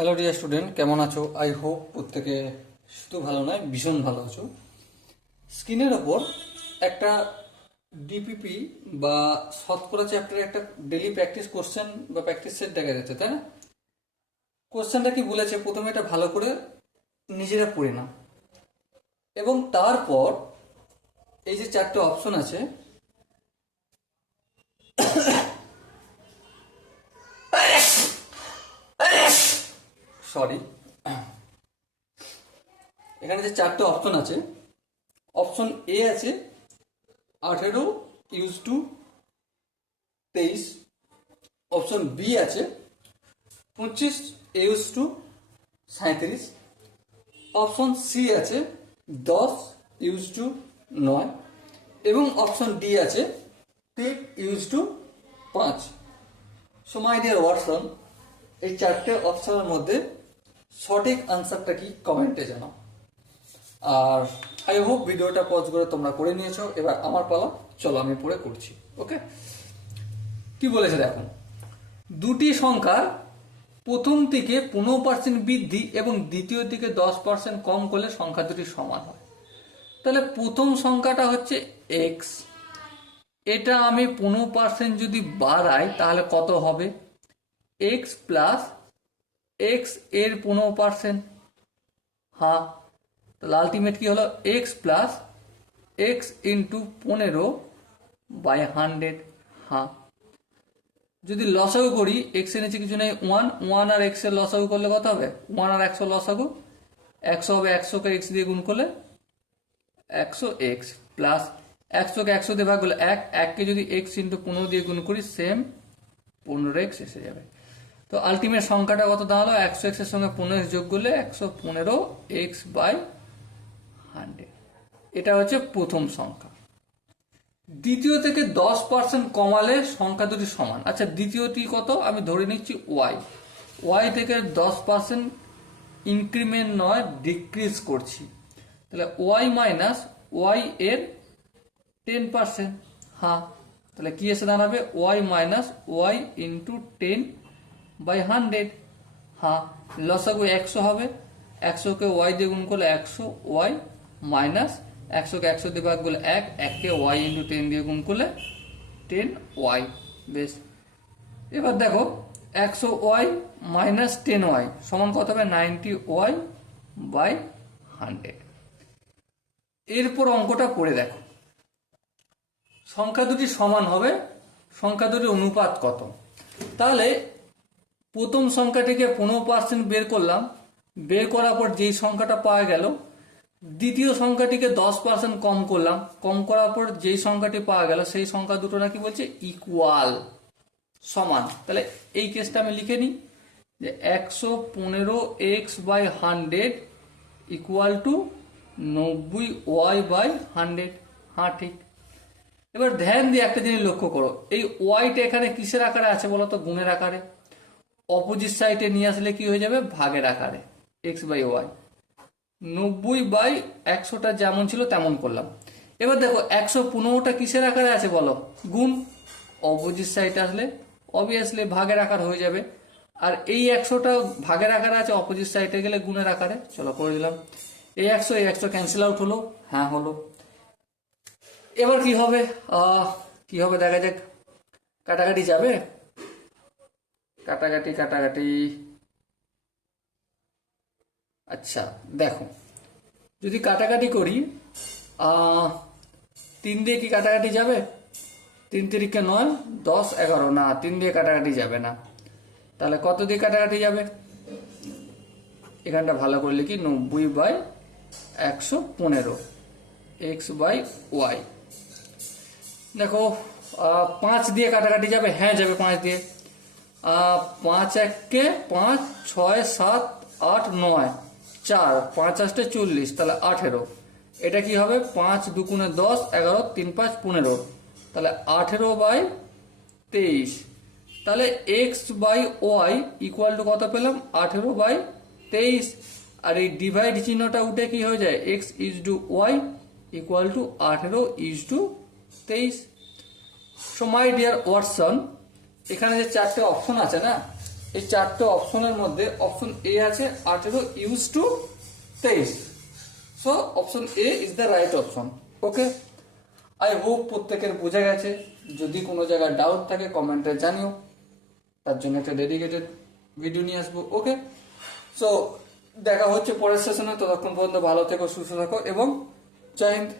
Hello dear student, কেমন আছো? I hope প্রত্যেকে শুধু ভালো নয়, ভীষণ ভালো আছো। স্ক্রিনের ওপর একটা ডিপিপি বা শতকরা চ্যাপ্টারে একটা ডেলি প্র্যাকটিস কোশ্চেন বা প্র্যাকটিস সেট দেখা যাচ্ছে, তাই না? কোশ্চেনটা কি বলেছে, প্রথমে এটা ভালো করে নিজেরা পড়ে নাও, এবং তারপর এই যে চারটে অপশন আছে, সরি, এখানে যে চারটে অপশন আছে, অপশন এ আছে 18:23, অপশন বি আছে 25:37, অপশন সি আছে 10:9 এবং অপশন ডি আছে 3:5। সো মাই ডিয়ার ওয়াটসন, এই চারটে অপশনের মধ্যে সঠিক আনসারটা কি কমেন্টে জানাও। আর আই হোপ ভিডিওটা পজ করে তোমরা করে নিয়েছো। এবার আমার পালা, চলো আমি পড়ে করছি। ওকে, কি বলেছে দেখো, দুটি সংখ্যার প্রথম দিকে 15% বৃদ্ধি এবং দ্বিতীয় দিকে 10% কম করলে সংখ্যা দুটি সমান হয়। তাহলে প্রথম সংখ্যাটা হচ্ছে এক্স, এটা আমি 15% যদি বাড়াই তাহলে কত হবে? এক্স প্লাস এক্স এর 15%, হ্যাঁ, তাহলে আলটিমেট কি হলো? এক্স প্লাস এক্স ইন্টু 15/100, হ্যাঁ। যদি লসাগু করি, এক্স এর নিচে কিছু নেই, ওয়ান আর এক্স এর লসাগু করলে কত হবে? 1 আর 100 লসাগু 100 হবে, 100কে এক্স দিয়ে গুণ করলে 100x প্লাস 100কে 100 দিয়ে ভাগ করলে 1কে যদি এক্স ইন্টু 15 দিয়ে গুণ করি সেম 15x এসে যাবে। তো আলটিমেট সংখ্যাটা কত দাঁড়ালো? 100x এর সঙ্গে 15x যোগ করলে 115x/100। এটা হচ্ছে প্রথম সংখ্যা। দ্বিতীয় থেকে 10% কমালে সংখ্যা দুটি সমান। আচ্ছা, দ্বিতীয়টি কত? আমি ধরে নিচ্ছি ওয়াই থেকে 10% ইনক্রিমেন্ট নয়, ডিক্রিজ করছি। তাহলে ওয়াই মাইনাস ওয়াই এর 10%, হ্যাঁ। তাহলে কি এসে দাঁড়াবে? ওয়াই মাইনাস ওয়াই ইন্টু 10/100, হ্যাঁ। লসাগু 100 হবে, 100কে ওয়াই দিয়ে গুণ করলে 100 ওয়াই মাইনাস 100কে 100 দিয়ে ভাগ করলে 1কে ওয়াই ইন্টু 10 দিয়ে গুণ করলে 10 ওয়াই। বেশ, এবার দেখো 100 ওয়াই মাইনাস 10 ওয়াই সমান কত হবে? 90 ওয়াই/100। এরপর অঙ্কটা করে দেখো, সংখ্যা দুটি সমান হবে, সংখ্যা দুটির অনুপাত কত? তাহলে প্রথম সংখ্যাটিকে 15% বের করলাম, বের করার পর যেই সংখ্যাটা পাওয়া গেল, দ্বিতীয় সংখ্যাটিকে 10% কম করলাম, কম করার পর যেই সংখ্যাটি পাওয়া গেল সেই সংখ্যা দুটো নাকি বলছে ইকুয়াল, সমান। তাহলে এই কেসটা আমি লিখে নিই যে 115x/100 ইকুয়াল টু 90y/100, হ্যাঁ ঠিক। এবার ধ্যান দিয়ে একটা জিনিস লক্ষ্য করো, এই ওয়াইটা এখানে কিসের আকারে আছে বলো তো? গুণের আকারে। অপোজিট সাইডে নিয়ে আসলে কি হয়ে যাবে? ভাগের আকারে, x/y। 90/100টা যেমন ছিল তেমন করলাম। এবার দেখো 115টা কিসের আকারে আছে বলো? গুণ। অপোজিট সাইডে আসলে অবভিয়াসলি ভাগের আকার হয়ে যাবে। আর এই 100টা ভাগের আকারে আছে, অপোজিট সাইডে গেলে গুণের আকারে। চলো করে দিলাম। এই 100 ক্যান্সেল আউট হলো, হ্যাঁ হলো। এবার কি হবে? কি হবে দেখা যাক। কাটাকাটি যাবে, কাটাকাটি। আচ্ছা দেখো, যদি কাটাকাটি করি 3 দিয়ে কি কাটাকাটি যাবে? 3 তিরিকে 9, 10 11, না 3 দিয়ে কাটাকাটি যাবে না। তাহলে কত দিয়ে কাটাকাটি যাবে? এখানটা ভালো করে লিখি, 90/115 x/y। দেখো 5 দিয়ে কাটাকাটি যাবে, হ্যাঁ যাবে 5 দিয়ে। 5 1কে 5, 6 7 8 9 4, 5 8 40, তাহলে 18। এটা কি হবে? 5 2 10, 11 3 5 15, তাহলে 18/23। তাহলে x/y ইকুয়াল টু কত পেলাম? 18/23। আর এই ডিভাইড চিহ্নটা উঠে কি হয়ে যায়? x/y equal to 18:23। So my dear Watson, এখানে যে চারটে অপশন আছে না, এই চারটে অপশনের মধ্যে অপশন এ আছে 18 use to 23। So option A is the right option. Okay, I hope প্রত্যেকের বোঝা গেছে। যদি কোনো জায়গায় ডাউট থাকে কমেন্টে জানিও, তার জন্য একটা ডেডিকেটেড ভিডিও নিয়ে আসবো। ওকে, সো দেখা হচ্ছে পরের সেশনে। ততক্ষণ পর্যন্ত ভালো থেকো, সুস্থ থাকো এবং জয় হিন্দ।